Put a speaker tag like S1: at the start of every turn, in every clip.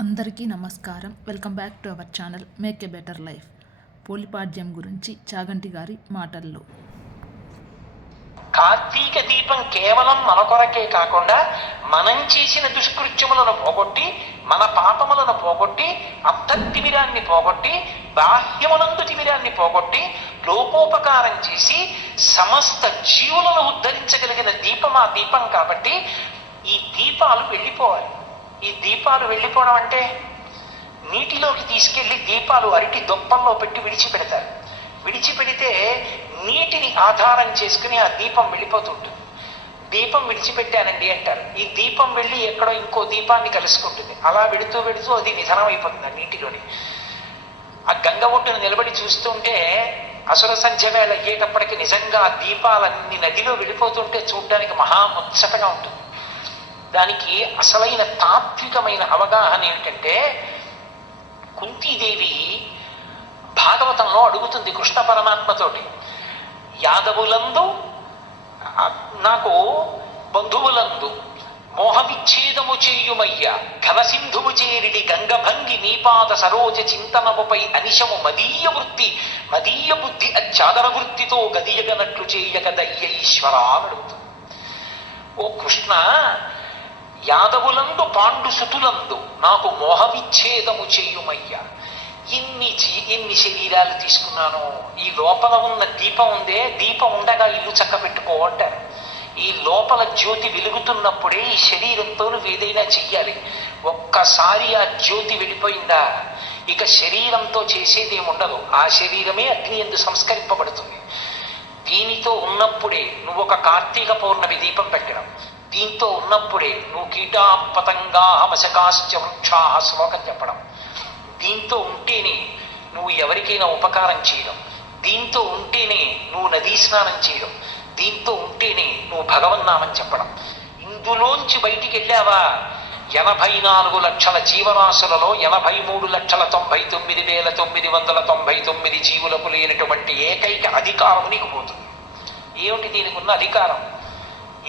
S1: అందరికీ నమస్కారం welcome back to our channel make a better life Polipadyami గురించి చాగంటి గారి మాటల్లో
S2: కార్తీక దీపం కేవలం మన కొరకే కాకుండా మనం చేసిన దుష్కృత్యములను పోగొట్టి మన పాపములను పోగొట్టి అంతర్తిమిరాన్ని పోగొట్టి బాహ్యమునందు తిమిరాన్ని పోగొట్టి లోపోపకారం చేసి సమస్త జీవులను ఉద్ధరించగలిగిన దీపం ఆ దీపం కాబట్టి ఈ దీపాలు వెళ్ళిపోవాలి ఈ దీపాలు వెళ్ళిపోవడం అంటే నీటిలోకి తీసుకెళ్లి దీపాలు అరటి దొప్పల్లో పెట్టి విడిచిపెడతారు విడిచిపెడితే నీటిని ఆధారం చేసుకుని ఆ దీపం వెళ్ళిపోతుంటుంది దీపం విడిచిపెట్టానండి అంటారు ఈ దీపం వెళ్ళి ఎక్కడో ఇంకో దీపాన్ని కలుసుకుంటుంది అలా వెడుతూ వెడుతూ అది నిధనం అయిపోతుంది ఆ నీటిలోని ఆ గంగ ఒడ్డును నిలబడి చూస్తుంటే అసుర సంధ్య వేళ అయ్యేటప్పటికి నిజంగా ఆ దీపాలన్నీ నదిలో వెళ్ళిపోతుంటే చూడడానికి మహా ముత్సటగా ఉంటుంది దానికి అసలైన తాత్వికమైన అవగాహన ఏమిటంటే కుంతీదేవి భాగవతంలో అడుగుతుంది కృష్ణ పరమాత్మతోటి యాదవులందు నాకు బంధువులందు మోహ విచ్ఛేదము చేయుమయ్య ఘనసింధువు చేరిడి గంగభంగి నీపాద సరోజ చింతనముపై అనిశము మదీయ వృత్తి మదీయ బుద్ధి అచ్చాదర వృత్తితో గదియగనట్లు చేయక దయ్య అడుగుతుంది ఓ కృష్ణ యాదవులందు పాండు సుతులందు నాకు మోహవిచ్ఛేదము చేయుమయ్యా ఇన్ని ఇన్ని శరీరాలు తీసుకున్నాను ఈ లోపల ఉన్న దీపం ఉందే దీపం ఉండగా ఇల్లు చక్క పెట్టుకోవట ఈ లోపల జ్యోతి వెలుగుతున్నప్పుడే ఈ శరీరంతో ఏదైనా చెయ్యాలి ఒక్కసారి ఆ జ్యోతి వెళ్ళిపోయిందా ఇక శరీరంతో చేసేది ఉండదు ఆ శరీరమే అగ్ని ఎందు సంస్కరింపబడుతుంది దీనితో ఉన్నప్పుడే నువ్వు ఒక కార్తీక పౌర్ణమి దీపం పెట్టడం దీంతో ఉన్నప్పుడే నువ్వు కీటా పతంగా మశకాశ్చ వృక్షాహ శ్లోకం చెప్పడం దీంతో ఉంటేనే నువ్వు ఎవరికైనా ఉపకారం చేయడం దీంతో ఉంటేనే నువ్వు నదీ స్నానం చేయడం దీంతో ఉంటేనే నువ్వు భగవన్నామని చెప్పడం ఇందులోంచి బయటికి వెళ్ళావా ఎనభై నాలుగు లక్షల జీవరాశులలో ఎనభై మూడు లక్షల తొంభై తొమ్మిది వేల తొమ్మిది వందల తొంభై తొమ్మిది జీవులకు లేనటువంటి ఏకైక అధికారం నీకు పోతుంది ఏమిటి దీనికి ఉన్న అధికారం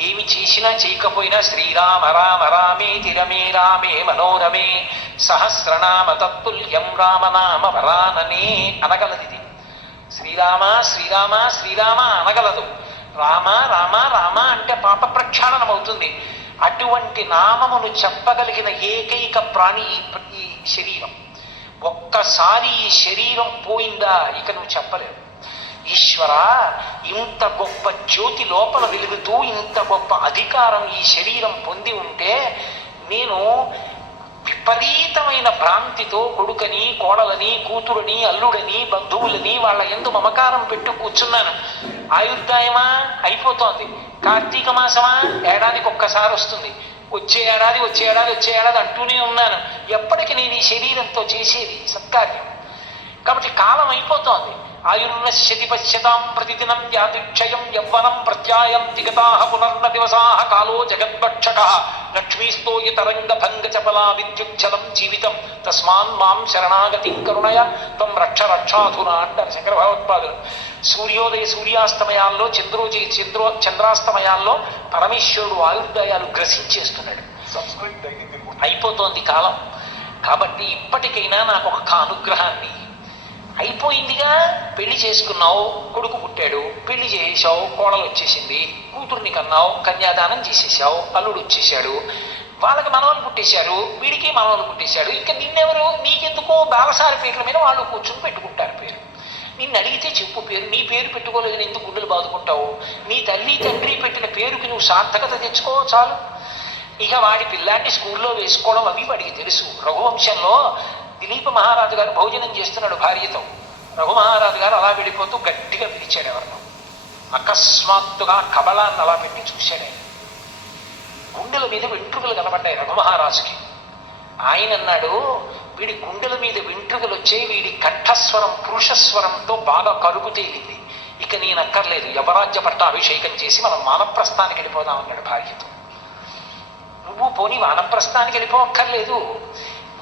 S2: ఏమి చేసినా చేయకపోయినా శ్రీరామ రామ రామే తిరమే రామే మనోరమే సహస్రనామ తత్తుల్యం రామనామ వరాననే అనగలది శ్రీరామ శ్రీరామ శ్రీరామ అనగలదు రామ రామ రామ అంటే పాప ప్రక్షాళనం అవుతుంది అటువంటి నామమును చెప్పగలిగిన ఏకైక ప్రాణి ఈ శరీరం ఒక్కసారి ఈ శరీరం పోయిందా ఇక నువ్వు చెప్పలేవు ఈశ్వర ఇంత గొప్ప జ్యోతి లోపల వెలుగుతూ ఇంత గొప్ప అధికారం ఈ శరీరం పొంది ఉంటే నేను విపరీతమైన భ్రాంతితో కొడుకని కోడలని కూతురని అల్లుడని బంధువులని వాళ్ళ ఎందు మమకారం పెట్టు కూర్చున్నాను ఆయుర్దాయమా అయిపోతోంది కార్తీక మాసమా ఏడాదికి ఒక్కసారి వస్తుంది వచ్చే ఏడాది వచ్చే ఏడాది వచ్చే ఏడాది అంటూనే ఉన్నాను ఎప్పటికీ నేను ఈ శరీరంతో చేసేది సత్కార్యం కాబట్టి కాలం అయిపోతోంది ఆయుర్నశ్యతి పశ్యతాం ప్రతిదినం వ్యాతిక్షయం యవ్వనం ప్రత్యాయం గతా పునర్న దివసా కాలో జగద్భక్షక లక్ష్మీస్తోయ తరంగ భంగ చపలా విద్యుచ్చలం జీవితం తస్మాన్ మాం శరణాగతి కరుణయ తం రక్ష రక్షాధునా అంటారు శంకర భగవత్పాదులు సూర్యోదయ సూర్యాస్తమయాల్లో చంద్రోజీ చంద్రో చంద్రాస్తమయాల్లో పరమేశ్వరుడు ఆయుర్దయాలు గ్రసించేస్తున్నాడు అయిపోతోంది కాలం కాబట్టి ఇప్పటికైనా నాకు ఒక అనుగ్రహాన్ని అయిపోయిందిగా పెళ్లి చేసుకున్నావు కొడుకు పుట్టాడు పెళ్లి చేసావు కోడలు వచ్చేసింది కూతుర్ని కన్నావు కన్యాదానం చేసేసావు అల్లుడు వచ్చేసాడు వాళ్ళకి మనవలు పుట్టేశారు వీడికి మనవలు పుట్టేశాడు ఇంకా నిన్నెవరు నీకెందుకో బాలసారి పేర్ల మీద వాళ్ళు కూర్చుని పెట్టుకుంటారు పేరు నిన్ను అడిగితే చెప్పు పేరు నీ పేరు పెట్టుకోలేదని ఎందుకు గుండెలు బాదుకుంటావు నీ తల్లి తండ్రి పెట్టిన పేరుకి నువ్వు సార్థకత తెచ్చుకో చాలు ఇక వాడి పిల్లాన్ని స్కూల్లో వేసుకోవడం అవి వాడికి తెలుసు రఘువంశంలో దిలీప మహారాజు గారు భోజనం చేస్తున్నాడు భార్యతో రఘుమహారాజు గారు అలా వెళ్ళిపోతూ గట్టిగా పిలిచాడు ఎవరినో అకస్మాత్తుగా కబలాన్ని అలా పెట్టి చూశాడే గుండెల మీద వెంట్రుకలు కనబడ్డాయి రఘుమహారాజుకి ఆయన అన్నాడు వీడి గుండెల మీద వెంట్రుకలు వచ్చే వీడి కంఠస్వరం పురుషస్వరంతో బాగా కరుకు తేలింది ఇక నేను అక్కర్లేదు యవరాజ్య అభిషేకం చేసి మనం మానప్రస్థానికి వెళ్ళిపోదాం అన్నాడు భార్యతో నువ్వు పోనీ వానప్రస్థానికి వెళ్ళిపోక్కర్లేదు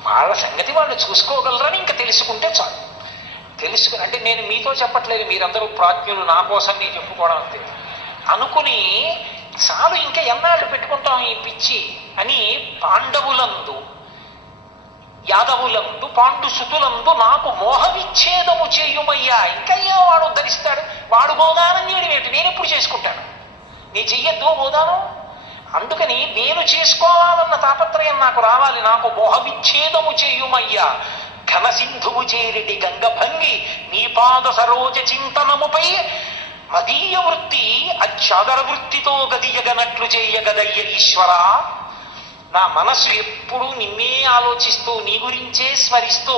S2: వాళ్ళ సంగతి వాళ్ళు చూసుకోగలరని ఇంకా తెలుసుకుంటే చాలు తెలుసుకుని అంటే నేను మీతో చెప్పట్లేదు మీరందరూ ప్రాజ్ఞులు నా కోసం నేను చెప్పుకోవడం అంతే అనుకుని చాలు ఇంకా ఎన్నాళ్ళు పెట్టుకుంటాం ఈ పిచ్చి అని పాండవులందు యాదవులందు సుతులందు నాకు మోహ విచ్ఛేదము చేయుమయ్యా ఇంకా ఏం వాడు ఉద్ధరిస్తాడు వాడు గోదానం చేయడం ఏంటి నేను ఎప్పుడు చేసుకుంటాను నీ చెయ్యొద్దు గోదానం అందుకని నేను చేసుకోవాలన్న తాపత్రయం నాకు రావాలి నాకు మోహవిచ్ఛేదము చేయుమయ్యా ఘనసింధువు చేరిటి గంగభంగి నీ పాద సరోజ చింతనముపై మదీయ వృత్తి అచ్చదర వృత్తితో గదియగనట్లు చేయగదయ్య ఈశ్వర నా మనసు ఎప్పుడూ నిన్నే ఆలోచిస్తూ నీ గురించే స్మరిస్తూ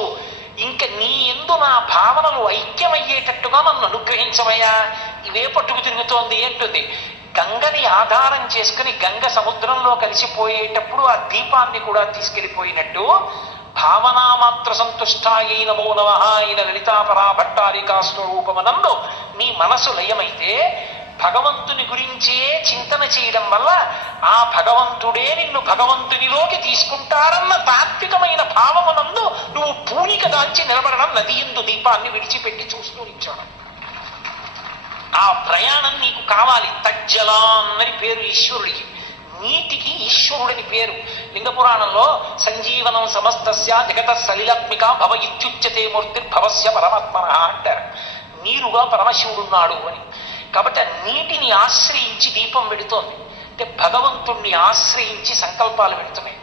S2: ఇంకా నీ ఎందు నా భావనలు ఐక్యమయ్యేటట్టుగా నన్ను అనుగ్రహించమయ్యా ఇవే పట్టుకు తిరుగుతోంది అంటుంది గంగని ఆధారం చేసుకుని గంగ సముద్రంలో కలిసిపోయేటప్పుడు ఆ దీపాన్ని కూడా తీసుకెళ్లిపోయినట్టు భావనామాత్ర సంతుష్ట అయిన మౌనవ అయిన లలితాపరా భట్టారికా స్వరూపమనందు నీ మనసు లయమైతే భగవంతుని గురించే చింతన చేయడం వల్ల ఆ భగవంతుడే నిన్ను భగవంతునిలోకి తీసుకుంటారన్న తాత్వికమైన భావమునందు నువ్వు పూనిక దాంచి నిలబడడం నది ఎందు దీపాన్ని విడిచిపెట్టి చూస్తూ నిల్చోడం ఆ ప్రయాణం నీకు కావాలి తజ్జలా అన్నది పేరు ఈశ్వరుడికి నీటికి ఈశ్వరుడిని పేరు లింగ పురాణంలో సంజీవనం సమస్తస్య జగత సలిలాత్మిక భవ ఇత్యుచ్యతే మూర్తి భవస్య పరమాత్మన అంటారు నీరుగా పరమశివుడున్నాడు అని కాబట్టి నీటిని ఆశ్రయించి దీపం పెడుతోంది అంటే భగవంతుణ్ణి ఆశ్రయించి సంకల్పాలు పెడుతున్నాయి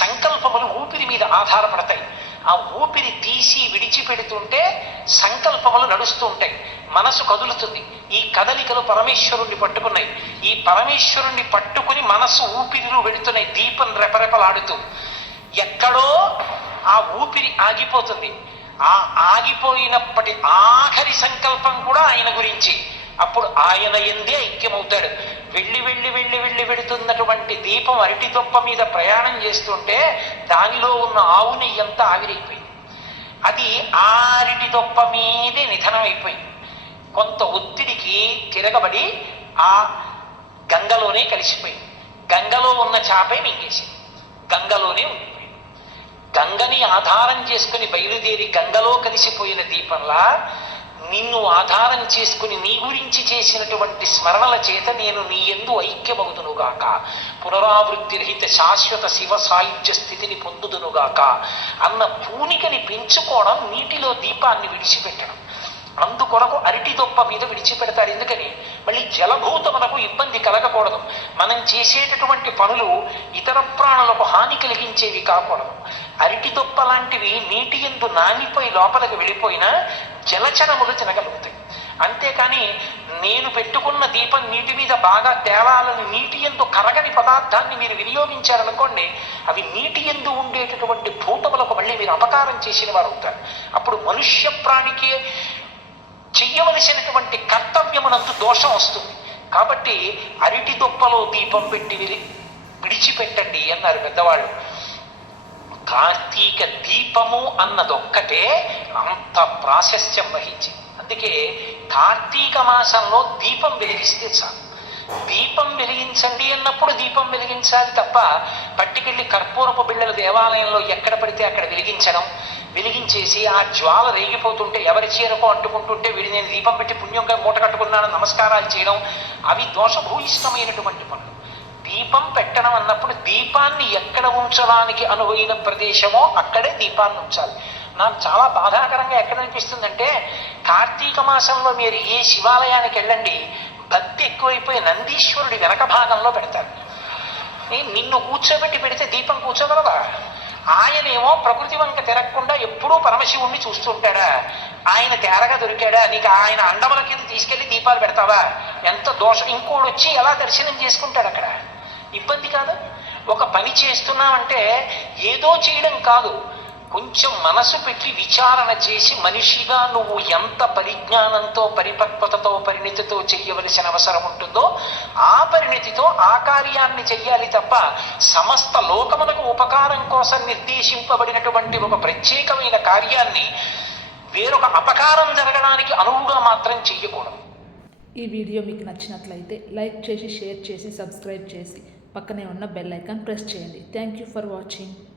S2: సంకల్పములు ఊపిరి మీద ఆధారపడతాయి ఆ ఊపిరి తీసి విడిచిపెడుతుంటే సంకల్పములు నడుస్తూ ఉంటాయి మనసు కదులుతుంది ఈ కదలికలు పరమేశ్వరుణ్ణి పట్టుకున్నాయి ఈ పరమేశ్వరుణ్ణి పట్టుకుని మనసు ఊపిరిలో వెడుతున్నాయి దీపం రెపరెపలాడుతూ ఎక్కడో ఆ ఊపిరి ఆగిపోతుంది ఆ ఆగిపోయినప్పటి ఆఖరి సంకల్పం కూడా ఆయన గురించి అప్పుడు ఆయన ఎందే ఐక్యమవుతాడు వెళ్ళి వెళ్ళి వెళ్ళి వెళ్ళి వెడుతున్నటువంటి దీపం అరటి తొప్ప మీద ప్రయాణం చేస్తుంటే దానిలో ఉన్న ఆవు నెయ్యి అంతా ఆవిరైపోయింది అది ఆ అరటి తొప్ప మీదే నిధనం అయిపోయింది కొంత ఒత్తిడికి తిరగబడి ఆ గంగలోనే కలిసిపోయింది గంగలో ఉన్న చేపే మింగేసింది గంగలోనే ఉండిపోయింది గంగని ఆధారం చేసుకుని బయలుదేరి గంగలో కలిసిపోయిన దీపంలా నిన్ను ఆధారం చేసుకుని నీ గురించి చేసినటువంటి స్మరణల చేత నేను నీ ఎందు ఐక్యమవుదునుగాక పునరావృత్తి రహిత శాశ్వత శివ సాయుధ్య స్థితిని పొందుదునుగాక అన్న పూనికని పెంచుకోవడం నీటిలో దీపాన్ని విడిచిపెట్టడం అందుకొరకు అరటి దొప్ప మీద విడిచిపెడతారు ఎందుకని మళ్ళీ జలభూత మనకు ఇబ్బంది కలగకూడదు మనం చేసేటటువంటి పనులు ఇతర ప్రాణులకు హాని కలిగించేవి కాకూడదు అరటి దొప్ప లాంటివి నీటి ఎందు నానిపోయి లోపలికి వెళ్ళిపోయినా జలచరములు తినగలుగుతాయి అంతేకాని నేను పెట్టుకున్న దీపం నీటి మీద బాగా తేలాలని నీటి ఎందు కరగని పదార్థాన్ని మీరు వినియోగించారనుకోండి అవి నీటి ఎందు ఉండేటటువంటి భూతములకు మళ్ళీ మీరు అపకారం చేసిన వారు అవుతారు అప్పుడు మనుష్య ప్రాణికి చెయ్యవలసినటువంటి కర్తవ్యమునందు దోషం వస్తుంది కాబట్టి అరటి దుప్పలో దీపం పెట్టి విడిచిపెట్టండి అన్నారు పెద్దవాళ్ళు కార్తీక దీపము అన్నదొక్కటే అంత ప్రాశస్త్యం వహించింది అందుకే కార్తీక మాసంలో దీపం వెలిగిస్తే చాలు దీపం వెలిగించండి అన్నప్పుడు దీపం వెలిగించాలి తప్ప పట్టుకెళ్ళి కర్పూరపు బిళ్ళలు దేవాలయంలో ఎక్కడ పడితే అక్కడ వెలిగించడం వెలిగించేసి ఆ జ్వాల రేగిపోతుంటే ఎవరి చీరకో అంటుకుంటుంటే వీడి నేను దీపం పెట్టి పుణ్యంగా మూట కట్టుకున్నాను నమస్కారాలు చేయడం అవి దోషభూయిష్టమైనటువంటి పనులు దీపం పెట్టడం అన్నప్పుడు దీపాన్ని ఎక్కడ ఉంచడానికి అనువైన ప్రదేశమో అక్కడే దీపాన్ని ఉంచాలి నాకు చాలా బాధాకరంగా ఎక్కడ అనిపిస్తుందంటే కార్తీక మాసంలో మీరు ఏ శివాలయానికి వెళ్ళండి భక్తి ఎక్కువైపోయి నందీశ్వరుడి వెనక భాగంలో పెడతారు నిన్ను కూర్చోబెట్టి పెడితే దీపం కూర్చోగలవా ఆయనేమో ప్రకృతి వంక తిరగకుండా ఎప్పుడూ పరమశివుణ్ణి చూస్తుంటాడా ఆయన తేరగా దొరికాడా నీకు ఆయన అండముల కింద తీసుకెళ్లి దీపాలు పెడతావా ఎంత దోషం ఇంకోడు వచ్చి ఎలా దర్శనం చేసుకుంటాడు అక్కడ ఇబ్బంది కాదు ఒక పని చేస్తున్నామంటే ఏదో చేయడం కాదు కొంచెం మనసు పెట్టి విచారణ చేసి మనిషిగా నువ్వు ఎంత పరిజ్ఞానంతో పరిపక్వతతో పరిణితితో చేయవలసిన అవసరం ఉంటుందో ఆ పరిణితితో ఆ కార్యాన్ని చెయ్యాలి తప్ప సమస్త లోకములకు ఉపకారం కోసం నిర్దేశింపబడినటువంటి ఒక ప్రత్యేకమైన కార్యాన్ని వేరొక అపకారం జరగడానికి అనువుగా మాత్రం చెయ్యకూడదు
S1: ఈ వీడియో మీకు నచ్చినట్లయితే లైక్ చేసి షేర్ చేసి సబ్స్క్రైబ్ చేసి పక్కనే ఉన్న బెల్ ఐకాన్ ప్రెస్ చేయండి థ్యాంక్ యూ ఫర్ వాచింగ్